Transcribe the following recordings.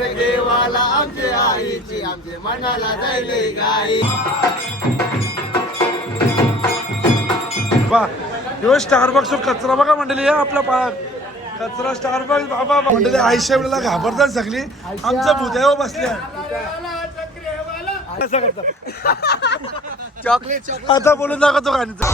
देवाला आमच्या आईची आमच्या मनाला जायले गाई. बा ह्यो स्टारबक्स कचरा बघा मंडळी या आपला कचरा स्टारबक्स बाबा मंडळी आयशा वेळेला घाबरतात सगळी आमचं भूदेव बसल्या चॉकलेट आता बोलून दाखवतो गाणीचं.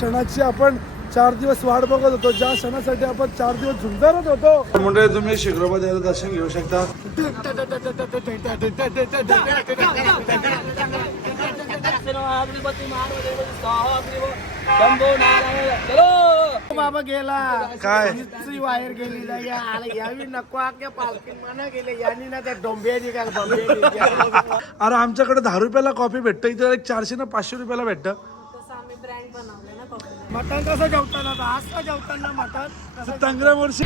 सणाची आपण 4 दिवस वाट बघत होतो, ज्या सणासाठी आपण 4 दिवस झुंजारत होतो. मंडळी तुम्ही शिग्रोबा देवाचं दर्शन घेऊ शकता. बाबा गेला काय वायर गेली यावी नको पालखी मना गेले यांनी ना त्या डोंबियाची काय बंबियाची. अरे आमच्याकडे 10 रुपयाला कॉफी भेटतं, इथे 400 ना 500 रुपयाला भेटतं. मटण कसं जेवताना आज का जेवताना मटण तंगऱ्या वर्षी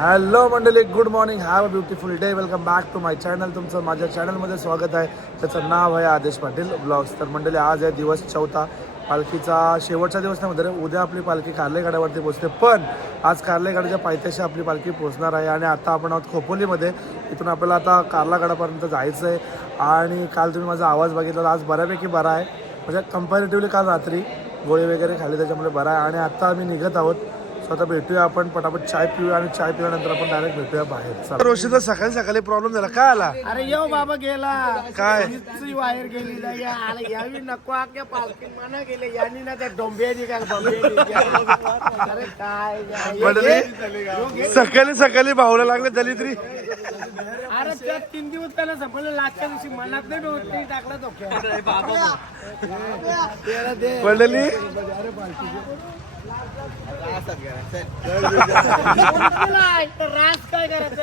हॅलो मंडळी, good morning, have a beautiful day. Welcome back to my channel. तुमचं माझ्या चॅनलमध्ये स्वागत आहे. त्याचं नाव आहे आदेश पाटील ब्लॉग्स. तर मंडळी आज आहे दिवस 4था, पालखीचा शेवटचा दिवस नाही म्हणतात. उद्या आपली पालखी कार्लेगडावरती पोहोचते, पण आज कार्लेगडाच्या पायथ्याशी आपली पालखी पोहोचणार आहे. आणि आता आपण आहोत खोपोलीमध्ये. इथून आपल्याला आता कार्लागडापर्यंत जायचं आहे. आणि काल तुम्ही माझा आवाज बघितला, आज बऱ्यापैकी बरा आहे, म्हणजे कंपॅरेटिव्हली काल रात्री गोळी वगैरे खाली त्याच्यामुळे बरा आहे. आणि आता आम्ही निघत आहोत. स्वतः भेटूया आपण, पटापट चाय पिऊया आणि चाय पिल्यानंतर आपण डायरेक्ट भेटूया बाहेर. रोशीचा सकाळी सकाळी प्रॉब्लेम झाला, काय आला? अरे येऊ बाबा गेला काय वायर गेली यावी नको पालखी मना गेले यांनी ना त्या डोंबियाची काय बंबियाची. अरे काय सकाळी सकाळी भावला लागले दलित्री. अरे त्या 3 दिवस त्याला संपलं, लागच्या दिवशी मनात नाही डोकं टाकला धोक्यात. पडलेली रास काय करायचं.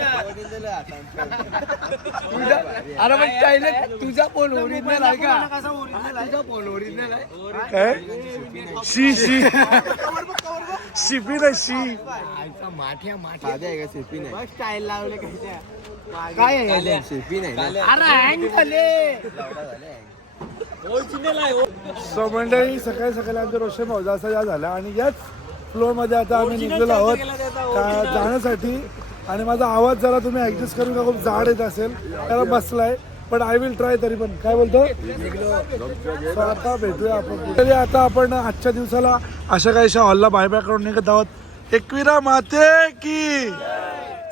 अरे पण काही नाही, तुझा फोन ओरिजिनल आहे का? तुझा फोन ओरिजिनल आहे काय? शी शी शिपी नाही शी माठ्या शिपी नाही स्टाईल लावले काय आहे शिपी नाही. अरे हँग झाले. सो मंडळी सकाळी सकाळी आमच्या रोशन भाऊजा असा या झाला. आणि याच फ्लोमध्ये आता आम्ही निघलेलो आहोत का जाण्यासाठी. आणि माझा आवाज जरा तुम्ही ऍडजस्ट करून का खूप जाड येत असेल, त्याला बसलाय, पण आय विल ट्राय. तरी पण काय बोलतो, आता भेटूया आपण. तरी आता आपण आजच्या दिवसाला अशा काहीशा हॉलला बाय बाय करून निघत आहोत. एकविरा माते की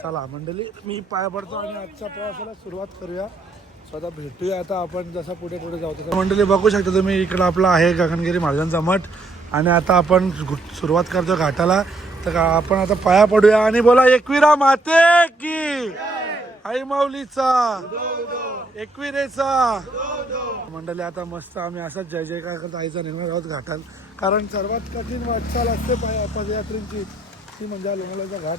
चला मंडळी, मी पाय पडतो आणि आजच्या प्रवासाला सुरुवात करूया. स्वतः भेटूया आता आपण जसा पुढे पुढे जाऊ तसं. मंडळी बघू शकता तुम्ही, इकडं आपला आहे गगनगिरी महाराजांचा मठ. आणि आता आपण सुरुवात करतो घाटाला. तर आपण आता पाया पडूया आणि बोला एकविरा माते की आई माऊलीचा एकविरेचा. मंडळी आता मस्त आम्ही असाच जय जयकार करत आईचा निर्णय आहोत घाटाल. कारण सर्वात कठीण वाटचाल असते पदयात्रींची, ती म्हणजे लोणावळ्याचा घाट.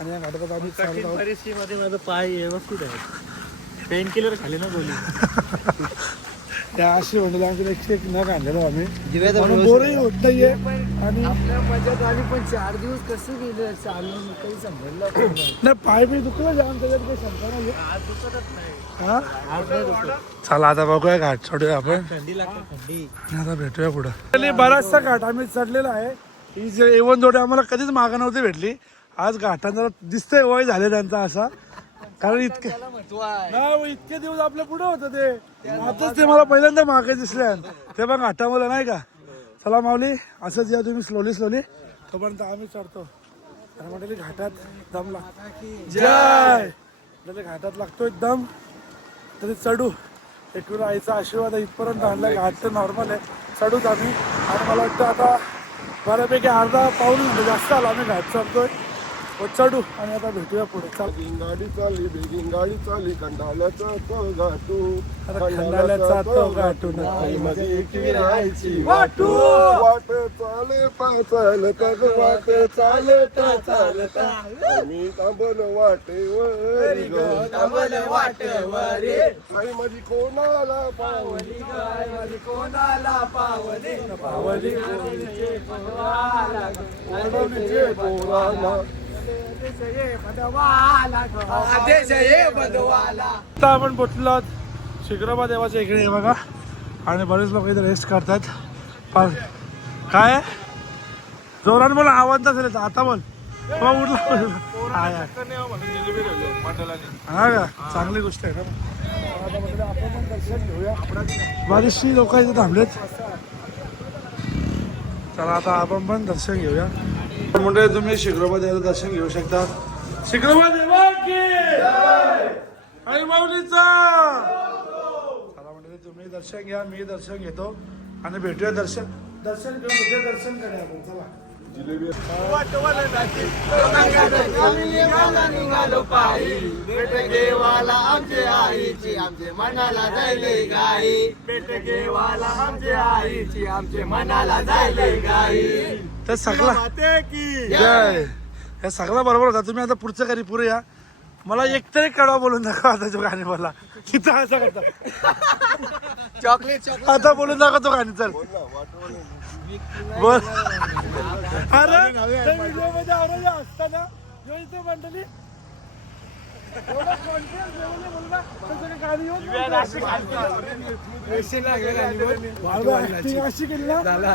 आणि या घाटात आम्ही चालत आहोत. परिस्थितीमध्ये माझं पाय व्यवस्थित आहे. पेन किलर खाली ना गोली त्या अशी म्हणजे आमच्या एक नग आणलेलो आम्ही, बोरही होत नाहीये. आणि आपल्या मजात आली, पण 4 दिवस कसं गेलं चालून काही समजलं नाही. पाय बी दुखलं जाम, त्याच्यात काही शंका नाही. आज दुखतच नाही. हा चला आता बघूया घाट चढूया आपण. थंडी लागते थंडी. आता भेटूया पुढं. बराचसा घाट आम्ही चढलेला आहे. ही जे एवन जोडे आम्हाला कधीच मागं नव्हती भेटली. आज घाटांचा दिसतंय वय झाले त्यांचा असा, कारण इतके इतके दिवस आपल्या पुढे होतं ते. आताच ते मला पहिल्यांदा मागे दिसले ते बघ घाटामुळे, नाही का. चला माऊली, असंच या तुम्ही स्लोली तोपर्यंत आम्ही चढतो. म्हटलं घाटात दम लागतो. जय घाटात लागतो एकदम, तरी चढू. एकविरा आईचा आशीर्वाद इथपर्यंत आणला. घाट तर नॉर्मल आहे, चढूच आम्ही. आणि मला वाटतं आता बऱ्यापैकी अर्धा पाऊल म्हणजे जास्त आला आम्ही घाट चढतोय. चढू आणि आता भेटूया पुढे. गाडी चालली बेगिंग गाडी चालली खंडाल्याचा तो घाटू खंडाल्याचा तो गाठून राहायची वाटू वाट चाले चालता वाट चालता चालता आम्ही थांबल वाटेवरी ग थांबल वाटेवरी. आई माझी कोणाला पावली गाय माझी कोणाला पावली पावली कोणालीचे पोराला. आता आपण पोचलो शिग्रोबा देवाच्या इकडे बघा. आणि बरेच लोक इथे रेस्ट करतात. काय जोरात बोल, आवाज नसेल येत. आता बोल. हो, उठला. हा का, चांगली गोष्ट आहे ना. आता म्हटलं आपण पण दर्शन घेऊया. बरीचशी लोक इथे थांबलेत. चला आता आपण पण दर्शन घेऊया. म्हणजे तुम्ही शिग्रोबा देवाचं दर्शन घेऊ शकता. शिग्रोबा देवा की आई माऊलीचा. चला म्हणजे तुम्ही दर्शन घ्या, मी दर्शन घेतो आणि भेटूया. दर्शन घेऊन उद्या दर्शन करूया आपण. चला. निघालो पायी भेट घेवाला आमच्या आईची, आमचे मनाला जायले गाई. भेट घेवाला आमच्या आईची, आमचे मनाला जायले गाई. तर सगळा जय हे सगळा बरोबर होता. तुम्ही आता पुढचं करी पुरे या. मला एकतरी कडवा बोलून दाखवा आता जो गाणी बोला. तिथं असं करता. चॉकलेट आता बोलून दाखवा तो गाणी. चल बोल. अरे व्हिडिओ मध्ये आवडलं असताना मंडळी अशी केली ना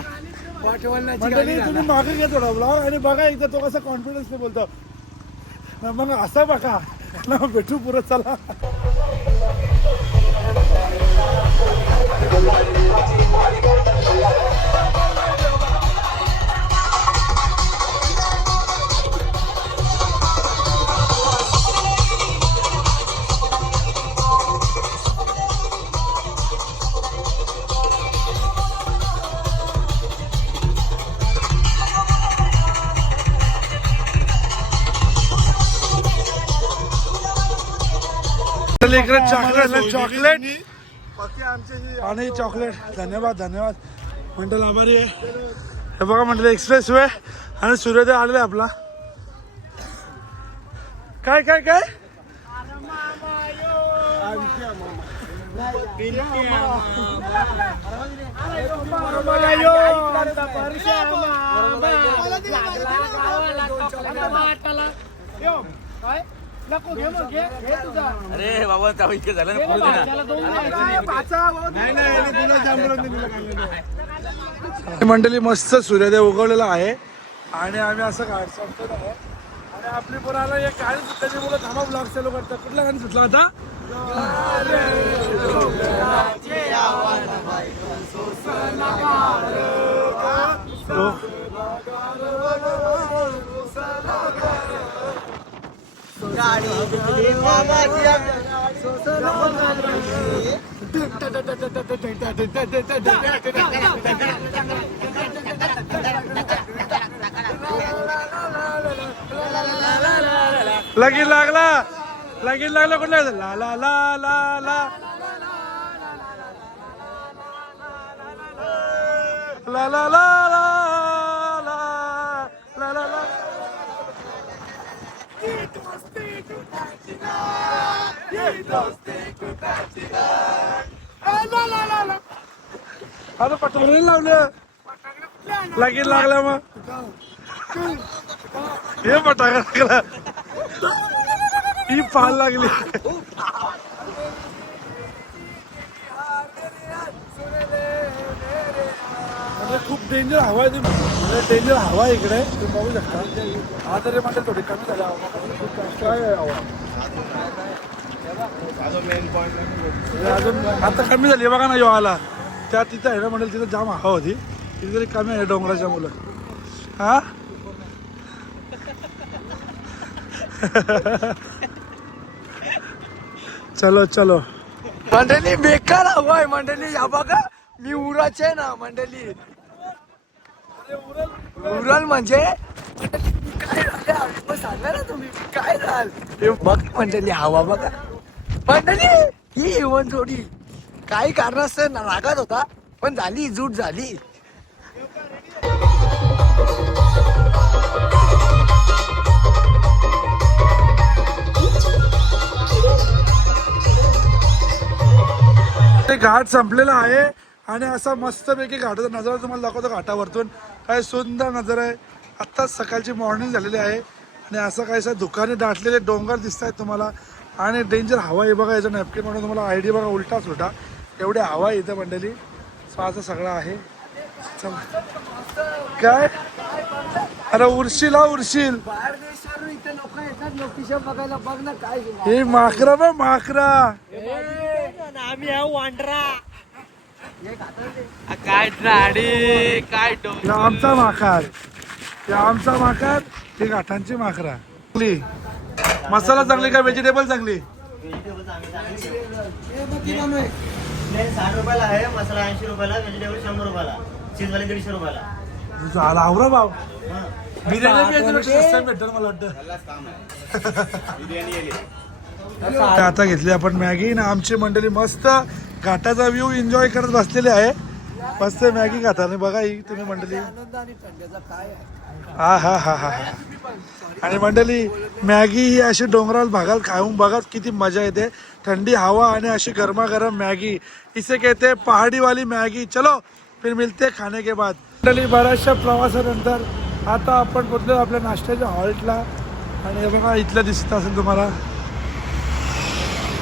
मंडळी. तुम्ही मागे घ्या थोडा ब्लॉग आणि बघा एकदा तो कसा कॉन्फिडन्सने बोलतो. मग असा बघा भेटू पुरं. चला. चॉकलेट आणि चॉकलेट. धन्यवाद मंडळ आभारी आहे. हे बघा मंडळ एक्सप्रेस वे आणि सूर्योदय आलेला आपला. काय काय काय अरे बाबा त्या इतकं झालं ना. मंडळी मस्त सूर्योदय उगवलेला आहे आणि आम्ही असं काढतो आहे. आणि आपली पोराला एक गाणी सुटल्याची मुलं थांबा ब्लॉग चालू करतात. कुठला गाणी सुटला होता? लगीन लागला कुठला? ला ला ला ला ला ला ला ला ला ला ला ला. आता पटवून लावलं. लगीन लागला मग हे फटाका लागला. ही पाल लागली. खूप डेंजर हवा आहे. डेंजर हवा आहे इकडे तुम्ही बघू शकता. आता तरी म्हणजे थोडी कमी झाली हवा. अजून आता कमी झाली बघा ना. जेव्हा आला त्या तिथं आहे ना म्हणजे तिथं जाम हवा होती. तिथे तरी कमी आहे डोंगराच्या मुलं. हा चलो मंडळी बेकार हवा आहे मंडळी. या बघा मी उराचे ना मंडळी. उरल म्हणजे काय झालं सांगा ना तुम्ही काय झालं. बघ मंडळी हवा बघा मंडळी. ही इव्हन थोडी काही कारणास्तव रागात होता पण झाली जूट झाली. घाट संपलेला आहे आणि असा मस्तपैकी घाटाचा नजारा तुम्हाला दाखवतो. घाटावरतून काय सुंदर नजारा आहे. आत्ताच सकाळची मॉर्निंग झालेली आहे आणि असं काहीसं दुकाने दाटलेले डोंगर दिसत आहेत तुम्हाला. आणि डेंजर हवा आहे बघा. याचं नॅपकिन म्हणून तुम्हाला आयडिया बघा उलटा सुलटा एवढी हवा आहे इथं मंडळी. सो असं सगळं आहे. चला काय अरे उरशील हा उरशील. बाहेर देशावरून इथे लोक येतात लोकेशन बघायला. बघ ना काय हे माकरा बघ माकरा. आम्ही आहे वांडरा. काय झाडी काय हे आमचा माकार. हे आमचा माकार. हे गाठांची माकरा. चांगली मसाला चांगली का व्हेजिटेबल चांगली. प्लेन 60 रुपयाला आहे, मसाला 80 रुपयाला, व्हेजिटेबल 100 रुपयाला, चीजवाले 150 रुपयाला. झाला आवरा भाव. बिर्याणी बी याच्यापेक्षा स्वस्त भेटेल मला वाटतं. आता घेतली आपण मॅगी ना. आमची मंडळी मस्त घाटाचा व्ह्यू एन्जॉय करत बसलेली आहे. मस्त मॅगी खाताना बघा ही तुम्ही मंडळी. आनंद आणि थंडीचा काय आहे. हा हा हा हा. आणि मंडळी मॅगी ही अशी डोंगराळ भागात खाऊन बघा किती मजा येते. ठंडी हवा आणि अशी गरमागरम मॅगी इसे कहते हैं पहाड़ी वाली मॅगी. चलो फिर मिलते खाने के बाद. मंडळी बऱ्याचशा प्रवासानंतर आता आपण पोहोचलो आपल्या नाश्त्याच्या हॉल्टला. आणि हे बघा इथलं दिसत असेल तुम्हाला.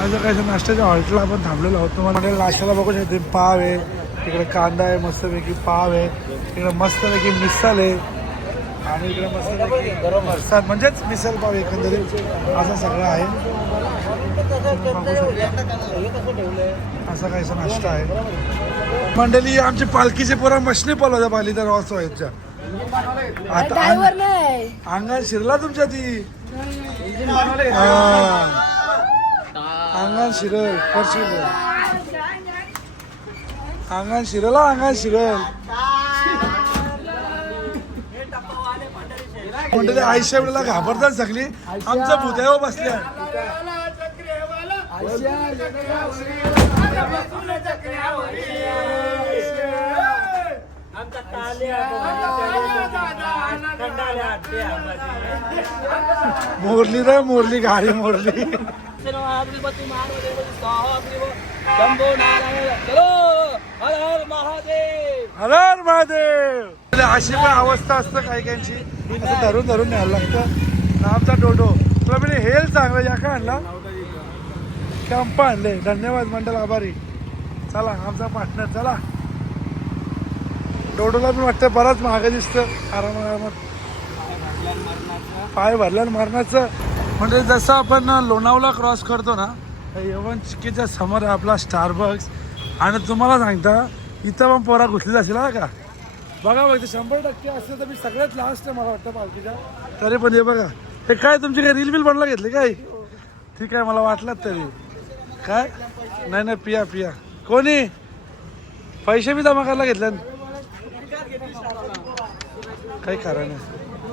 असं काय नाश्त्याच्या हॉल्टला आपण थांबलेलो आहोत. तुम्हाला म्हणजे नाश्त्याला बघू शकते पाव आहे, इकडे कांदा आहे, मस्तपैकी पाव आहे, इकडे मस्तपैकी मिसल आहे आणि इकडे मस्तपैकी गरम फरसाण म्हणजेच मिसल पाव एकंदरीत असं सगळं आहे. असा काहीसा नाश्ता आहे. मंडळी आमची पालखीची पोरा मशनी पलवत्या पालीच्या रॉस व्हायच्या. आता अंगात शिरला तुमच्या ती. अंगण शिरल करशील. अंगण शिरला अंगण शिरल. मंडळी आयशा वेळेला घाबरतात सगळी. आमचं भूत्यावर बसल्या. मोरली रे मोरली गाडी मोरली. हर हर महादेव. अशी पण अवस्था असतं काही काहींची. असं धरून धरून न्यायला लागतं. आमचा डोडो तुला म्हणजे हेल चांगलं या का आणला. कॅम्प आणले. धन्यवाद मंडळ आभारी. चला आमचा पार्टनर. चला डोडोला पण वाटतं बराच महाग दिसतं. आरामात पाय भरल्यानं मरणाचं. म्हणजे जसं आपण लोणावळा क्रॉस करतो ना यवन चिकीच्या समोर आहे आपला स्टारबक्स. आणि तुम्हाला सांगता इथं पण पोरा घुसली असेल का. बघा बघ 100% असलं तर मी सगळ्यात लास्ट आहे मला वाटतं पालखीच्या. तरी पण हे बघा हे काय तुमची काय रील बिल बनला घेतली काय. ठीक आहे मला वाटलं तरी काय. नाही नाही पिया पिया. कोणी पैसे बी जमा करायला घेतले काही कारण नाही.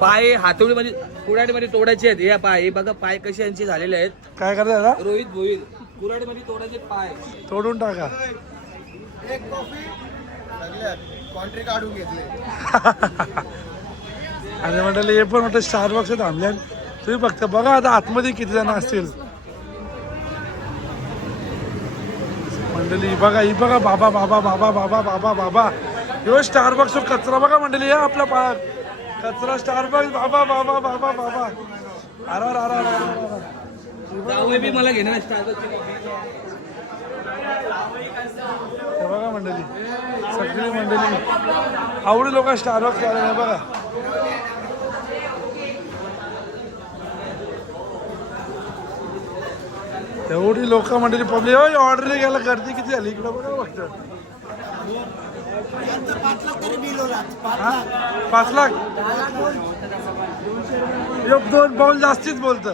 पाय हातोडीमध्ये कुऱ्हाडीमध्ये तोडायचे आहेत. या पाय बघा पाय कसे यांचे झालेले आहेत. काय करता दादा. रोहित भोईर कुऱ्हाडीमध्ये तोडायचे पाय तोडून टाका. कॉन्ट्री काढून घेतले. आणि म्हटलं हे पण वाटतं स्टारबक्स थांबल्या. तुम्ही फक्त बघा आता आतमध्ये किती जण असतील. मंडळी ही बघा बाबा बाबा बाबा बाबा बाबा बाबा. ह्यो स्टारबक्स कचरा बघा मंडळी. या आपल्या पायात कचरा स्टारबक्स बाबा बाबा बाबा बाबा. जावई बी मला घेणार. हे बघा मंडळी सगळी मंडळी आवडी लोक स्टारबक्स आले बघा. एवढी लोक मंडळी पब्लिक ऑर्डर घ्यायला गर्दी किती झाली इकडं बघा फक्त. 5 लाख 1-2 पाऊल जास्तीच बोलत.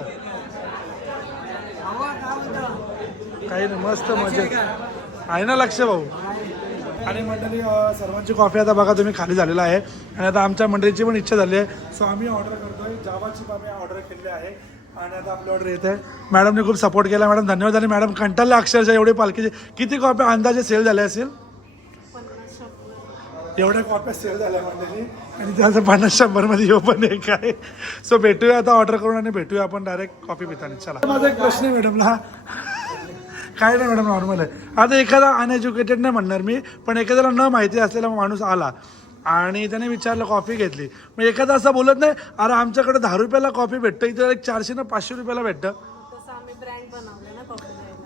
काही नाही मस्त मजा आहे ना लक्ष भाऊ. आणि मंडळी सर्वांची कॉफी आता बघा तुम्ही खाली झालेला आहे. आणि आता आमच्या मंडळीची पण इच्छा झाली आहे. सो आम्ही ऑर्डर करतोय जावाची आम्ही ऑर्डर केलेली आहे. आणि आता आपली ऑर्डर येत आहे. मॅडमने खूप सपोर्ट केला. मॅडम धन्यवाद. आणि मॅडम कंटाळले अक्षरशः एवढे पालखीचे. किती कॉप्या अंदाजे सेल झाल्या असेल. एवढ्या कॉप्या सेल झाल्या मंडळी. आणि त्याचं 50-100 मध्ये येऊ पण एक आहे. सो भेटूया आता ऑर्डर करून आणि भेटूया आपण डायरेक्ट कॉफी पिताना. चला माझा एक प्रश्न आहे मॅडमला. काय नाही मॅडम नॉर्मल आहे. आता एखादा अनएज्युकेटेड नाही म्हणणार मी पण एखाद्याला न माहिती असलेला माणूस आला आणि त्याने विचारलं कॉफी घेतली. मग एखादा असं बोलत नाही अरे आमच्याकडे 10 रुपयाला कॉफी भेटतं इथं 400 ना 500 रुपयाला भेटतं.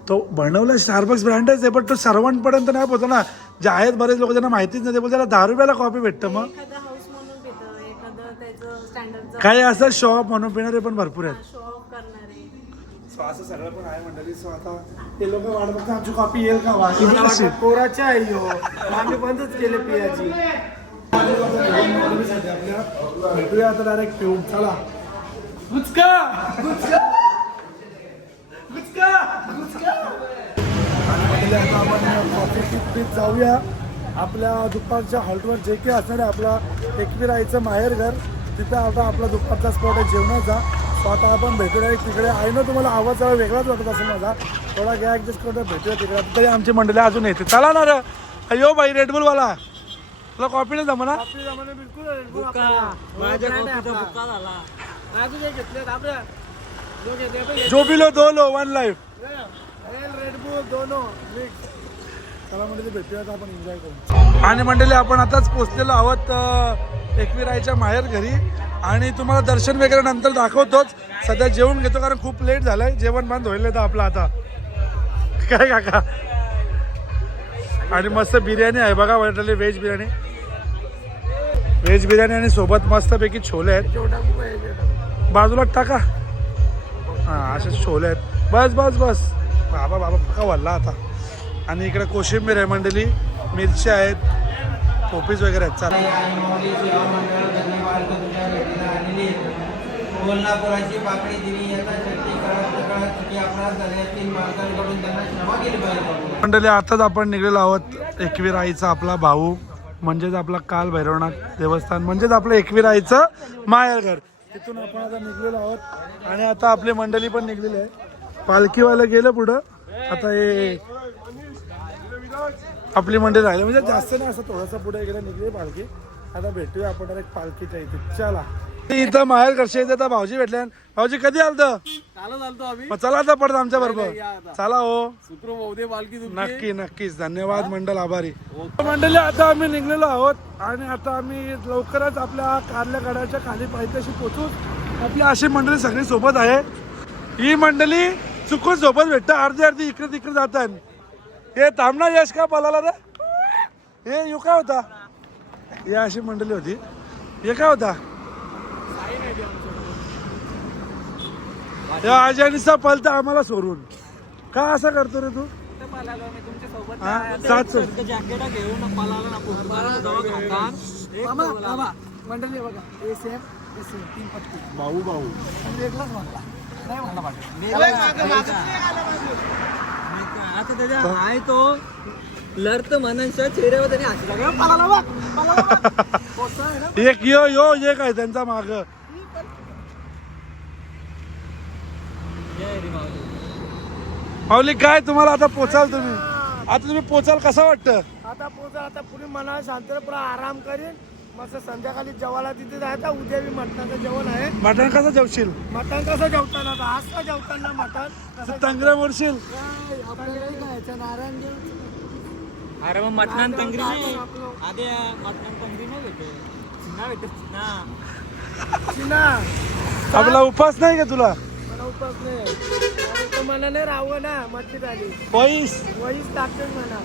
तो बनवला स्टारबक्स ब्रँडच आहे पण तो सर्वांपर्यंत नाही पोहोचतो ना. जे आहेत बरेच लोक ज्यांना माहितीच नाही ते बोलतात 10 रुपयाला कॉफी भेटतं. मग स्टँडर्डचा काही असं शॉप म्हणून पिणारे पण भरपूर आहेत. शो ऑफ करणारे. सो असं सगळं पण आहे मंडळी. सो आता हे लोक वाट बघतात आमची कॉपी येईल का वाटत कोराच्या आहे ह्यो. आम्ही बंदच केले पियाची. आपल्या भेटूया आता डायरेक्ट पिऊन. चला गुचका गुचका गुचका गुचका. आणि म्हणजे आता आपण कॉफी पीत जाऊया आपल्या दुपारच्या हॉल्टवर. जे काही असणार आहे आपला एकविराईचं माहेरघर, तिथे आता आपला दुपारचा स्पॉट आहे जेवणाचा. सो आता आपण भेटूया तिकडे. आहे ना तुम्हाला आवाज जरा वेगळाच वाटत असेल माझा, थोडा गॅ ॲडजस्ट करून भेटूया तिकडे. तरी आमची मंडळी अजून येते. चला ना रे. अयो बाई रेडबुलवाला, तुला कॉफी नाही जमा ना? जो भी लो दो लो वन लाईफ. रेडबुल दोनो मिक्स. चला मंडळी भेटूया आता आपण एन्जॉय करू. आणि मंडळी आपण आताच पोहोचलेलो आहोत एकविराईच्या माहेर घरी. आणि तुम्हाला दर्शन वगैरे नंतर दाखवतोच. सध्या जेवण घेतो कारण खूप लेट झालंय. जेवण बंद होईल तर आपलं आता काय काका. आणि मस्त बिर्याणी आहे बघा मंडळी, व्हेज बिर्याणी. व्हेज बिर्याणी आणि सोबत मस्तपैकी छोले आहेत. बाजूला टाका. हां असे छोले आहेत. बस बस बस. बाबा बाबा पक्का वल्ला आता. आणि इकडे कोशिंबीर आहे मंडळी, मिरची आहेत, पोपीज वगैरे आहेत. चालेल. कोल्हापुराची पाकळी दिली याचा शक्ती कळत की आपल्या दर्यातील मालकांकडून त्यांना क्षमा केली पाहिजे. मंडळी आताच आपण निघलेलो आहोत एकविराईचा आपला भाऊ, म्हणजेच आपला काल भैरवनाथ देवस्थान, म्हणजेच आपलं एकविराईचं माहेरघर. तिथून आपण आता निघलेलो आहोत. आणि आता आपली मंडळी पण निघलेली आहे. पालखीवालं गेलं पुढं. आता हे आपली मंडळी राहिली, म्हणजे जास्त नाही, असं थोडंसं पुढे गेलं निघली पालखी. आता भेटूया आपण डायरेक्ट पालखीच्या इथे. चला. इथं माहेर घरचे इथे आता भाऊजी भेटले. भाऊजी कधी आलतं? मग चला आता परत आमच्या बरोबर. चला हो. नक्की नक्कीच. धन्यवाद मंडळ, आभारी. मंडळी आता आम्ही निघलेलो आहोत. आणि आता आम्ही लवकरच आपल्या कारल्यागडाच्या खाली पायथ्याशी पोहोचू. आपली अशी मंडळी सगळी सोबत आहे. ही मंडळी चुकून सोबत भेटतं, अर्धी अर्धी इकडे तिकडे जातात. हे थांब ना यश का पलाला रे. हे यू काय होता. ही अशी मंडळी होती. हे काय होता. आजानीचा पलता आम्हाला सोडून का असं करतो रे तू. मंडळी बघा भाऊ भाऊ आता त्याच्या आहे तो लढत मनांच्या चेहऱ्यावर त्यांनी हसला पळाला बघ. एक यो यो एक आहे त्यांचा माग. माऊली काय तुम्हाला आता पोचाल तुम्ही. आता तुम्ही पोचाल कसं वाटतं. आता पोचा आता पुढे मनाला शांतपणे आराम करीन. मस्त संध्याकाळी जेवायला तिथे जायचं. उद्या बी मटणाचं जेवण आहे. मटण कसं जेवशील. मटण कसं जेवताना आता आज का जेवताना मटण तंगऱ्या मोडशील. अरे मग मटणान तंगरी नाही. आधी मटणान तंगरी नाही भेटत चिना आपला उपास नाही का तुला. मला उपास नाही. मला नाही राहावं ना. मच्छी झाली पैस वहीच टाकते म्हणा.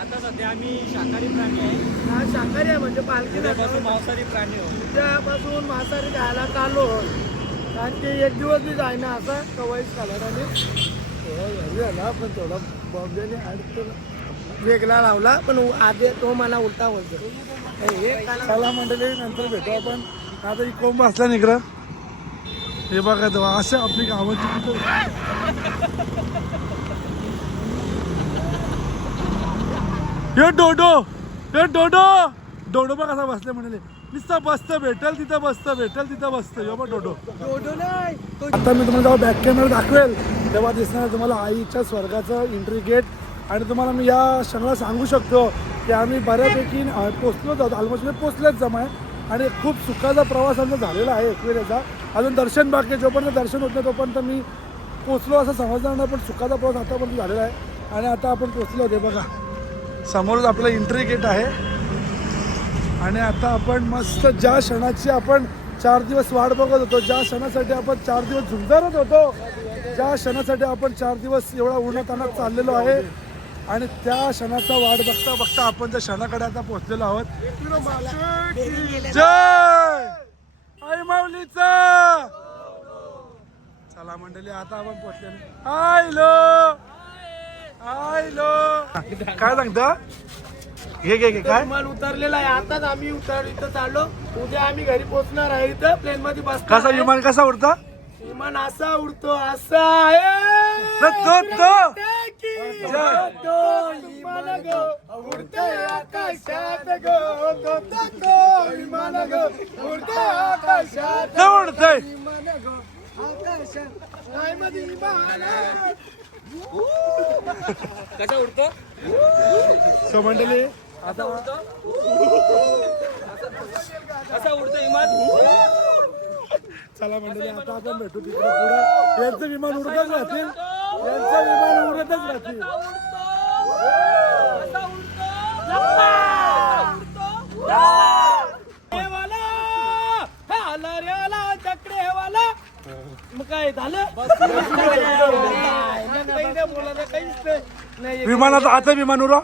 आता सध्या आम्ही शाकाहारी प्राणी आहे. हा शाकाहारी आहे म्हणजे पालखी उद्यापासून मांसाहारी प्राणी हो. उद्यापासून मांसाहारी खायला चालू. कारण ते एक दिवस बी जाईना असं कवाईच खाला. आणि थोडा घरी आला पण थोडा बॉम्बेने वेगळा लावला. पण आधी तो मला उलटा बोलतो. चला मंडळी नंतर भेटू आपण. आता ही कोंब असला निघलं. हे बघा तेव्हा असं आपली गावाची हे डोडो. हे डोडो डोडो बघ कसा बसले म्हणाले. नुसतं बसतं भेटेल तिथं बसतं, भेटेल तिथं बसतं. हे बघ डोडो. आता मी तुम्हाला जेव्हा बॅक कॅमेरा दाखवेल तेव्हा दिसणार तुम्हाला आईच्या स्वर्गाचं एंट्री गेट. आणि तुम्हाला मी या क्षणाला सांगू शकतो की आम्ही बऱ्यापैकी पोचलोच आहोत. ऑलमोस्ट म्हणजे पोचलेच जमाय. आणि खूप सुखाचा प्रवास आमचा झालेला आहे एकविरेचा. अजून दर्शन बाकी आहे. जोपर्यंत दर्शन होत नाही तोपर्यंत मी पोचलो असं समजणार नाही. पण सुखाचा प्रवास आतापर्यंत झालेला आहे. आणि आता आपण पोचलो होते बघा समोरच आपलं एंट्री गेट आहे. आणि आता आपण मस्त ज्या क्षणाची आपण 4 दिवस वाट बघत होतो, ज्या क्षणासाठी आपण 4 दिवस झुंजारत होतो, ज्या क्षणासाठी आपण 4 दिवस एवढा उन्हातान्हात चाललेलो आहे. आणि त्या क्षणाचा वाट बघता बघता आपण त्या क्षणाकडे आता पोहोचलेलो आहोत. जय आई माऊली चला मंडळी आता आपण पोहोचले. आयलो काय सांगता? घे काय विमान उतरलेला आहे आताच. आम्ही इथं चाललो. उद्या आम्ही घरी पोहोचणार आहे. इथं प्लेन मध्ये बसणार कसा आहे. विमान कसा उडता? विमान असा उडतो असा आहे. विमान गो उडते आकाशात गो. विमान गो उडते आकाशात. उडतंय विमान गो आकाशात. काय मध्ये विमान कसा उडतो? सो मंडळी कसा उडतो? कसा उडतो विमान? चला मंडळी आता आपण भेटू तिकडे पुढे. यांचं विमान उडतच राहतील. यांचं विमान उडतच राहतील. मग काय झालं? बोलायला काहीच नाही. विमानाचं आता विमान उडा.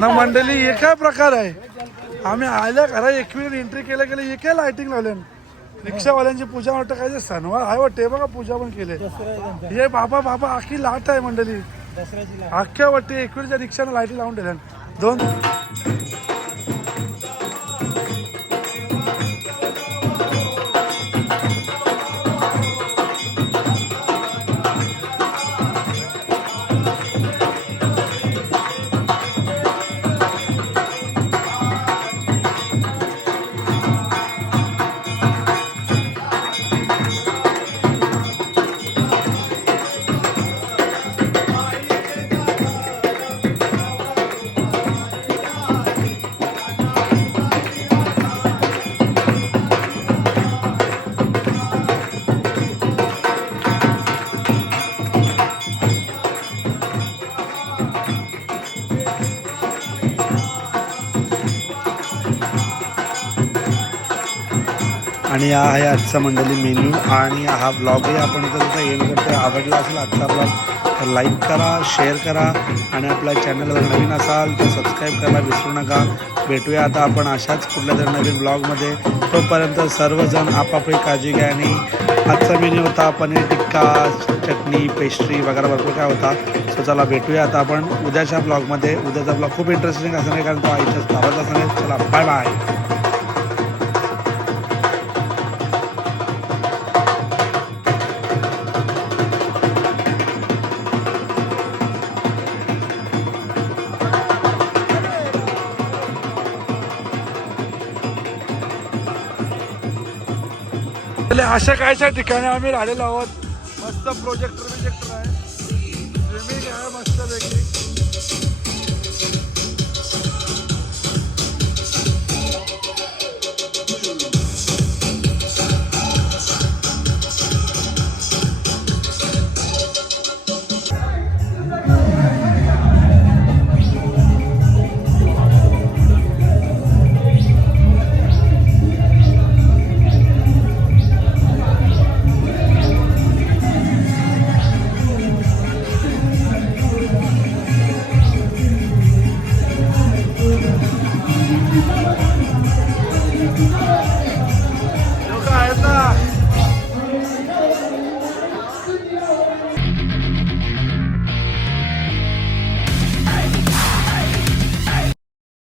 ना मंडळी हे काय प्रकार आहे? आम्ही आल्या घरा एकवीस एंट्री केल्या गेल्या हे काय लाइटिंग लावल्या. रिक्षावाल्यांची पूजा वाटतं काय ते सणवार आहे वाटते बघा. पूजा पण केले. हे बाबा आखी लाट आहे मंडळी. अख्ख्या वाटते एकवीसच्या रिक्षाने लाईटी लावून ठेवल्या दोन. आणि हा आहे आजचा मंडळी मेन्यू आणि हा ब्लॉगही आपण इथं एंड करतो. आवडला असेल आजचा ब्लॉग तर लाईक करा, शेअर करा आणि आपल्या चॅनलवर नवीन असाल तर सबस्क्राईब करायला विसरू नका. भेटूया आता आपण अशाच कुठल्या तरी नवीन ब्लॉगमध्ये. तोपर्यंत सर्वजण आपापली काळजी घ्या. आणि आजचा मेन्यू होता पनीर टिक्का, चटणी, पेस्ट्री वगैरे भरपूर काय होता. सो चला भेटूया आता आपण उद्याच्या ब्लॉगमध्ये. उद्याचा ब्लॉग खूप इंटरेस्टिंग असणार आहे कारण तो आईच्याच गावात असणार आहे. चला बाय बाय. अशा कायच्या ठिकाणी आम्ही राहिलेलो आहोत. मस्त प्रोजेक्टर आहे. स्विमिंग आहे मस्त पैकी.